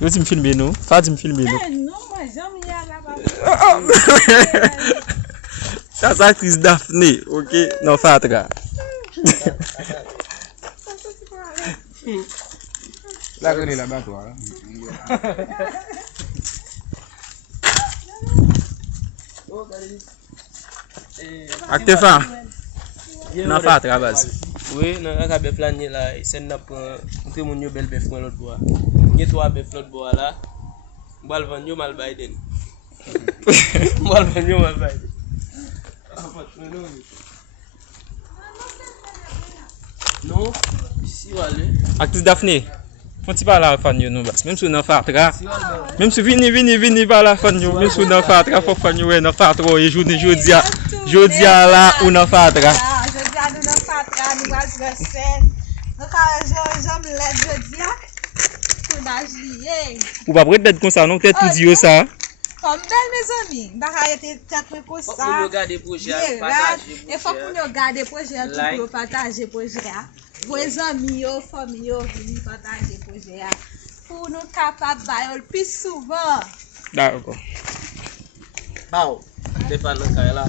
Yo di me filmer nous. Fadi me filmer nous. Non, moi j'aime y aller là-bas. Ça c'est actrice Daphné, OK? Non, Fatra. La connais là-bas, toi. Ak te fa? Nan Fatra base. Oui, nan ak a bef la nye la, sen na pran, mte moun yo bel bef mwen lot bo a. Nye 3 bef lot bo a la, mbal van yo mal Biden. Mbal van yo mal Biden. Non, si wale. Actrice Daphné. Fon ti pa la fan yo nou bas. Même si nan Fatra. Même si vini pa la fan yo. Même si nan Fatra fok fan yo nan Fatra e jodi a la ou nan Fatra. Jodi a nou nan Fatra, nou wal dresen. Nou ka jom let jodi a. Pou nan juye. Ou pa prete bet kon sa non, peut-être tout di yo ça. Comme belle mes amis, baka yote tête comme ça. Faut nous garder projet, partager. Il faut que nous garder projet tout pour partager projet. Vos amis, vos familles, venir partager projet pour nous capables de plus souvent. D'accord. Pau, Stéphane nan kay la.